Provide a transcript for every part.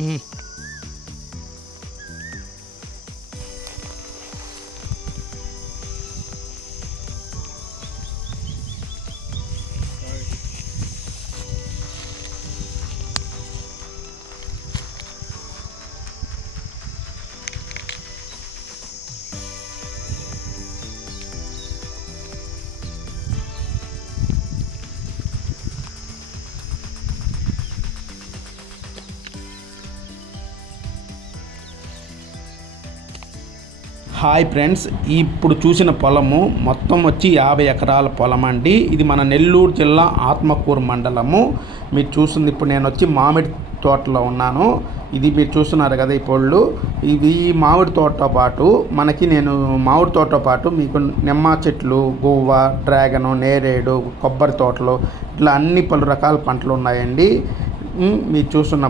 హ్మ్. Hi friends, ఇప్పుడు చూసిన పొలము మొత్తం వచ్చి 50 ఎకరాల పొలం అండి. ఇది మన నెల్లూరు జిల్లా ఆత్మకూరు మండలము. మీరు చూస్తుంది, ఇప్పుడు నేను వచ్చి మామిడి తోటలో ఉన్నాను. ఇది మీరు చూస్తున్నారు కదా ఈ పళ్ళు. ఇవి మామిడి తోటతో పాటు నేను మామిడి తోటతో పాటు మీకు నిమ్మ చెట్లు, గువ్వ, డ్రాగను, నేరేడు, కొబ్బరి తోటలు, ఇట్లా అన్ని పలు రకాల పంటలు ఉన్నాయండి మీరు చూస్తున్న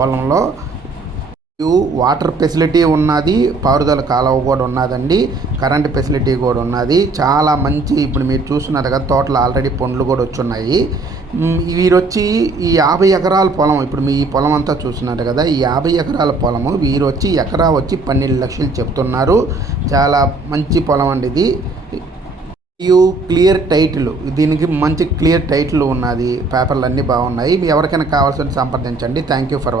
పొలంలో. వాటర్ ఫెసిలిటీ ఉన్నది, పారుదల కాలువ కూడా ఉన్నదండి, కరెంట్ ఫెసిలిటీ కూడా ఉన్నది. చాలా మంచి, ఇప్పుడు మీరు చూస్తున్నారు కదా తోటలో ఆల్రెడీ పండ్లు కూడా వచ్చున్నాయి. వీరు వచ్చి ఈ 50 ఎకరాల పొలం, ఇప్పుడు మీ ఈ పొలం అంతా చూస్తున్నారు కదా, ఈ 50 ఎకరాల పొలము వీరు వచ్చి ఎకరా వచ్చి 12 లక్షలు చెప్తున్నారు. చాలా మంచి పొలం అండి ఇది. క్లియర్ టైటిల్, దీనికి మంచి క్లియర్ టైటిల్ ఉన్నది, పేపర్లు అన్నీ బాగున్నాయి. ఎవరికైనా కావాల్సిన సంప్రదించండి. Thank you for watching.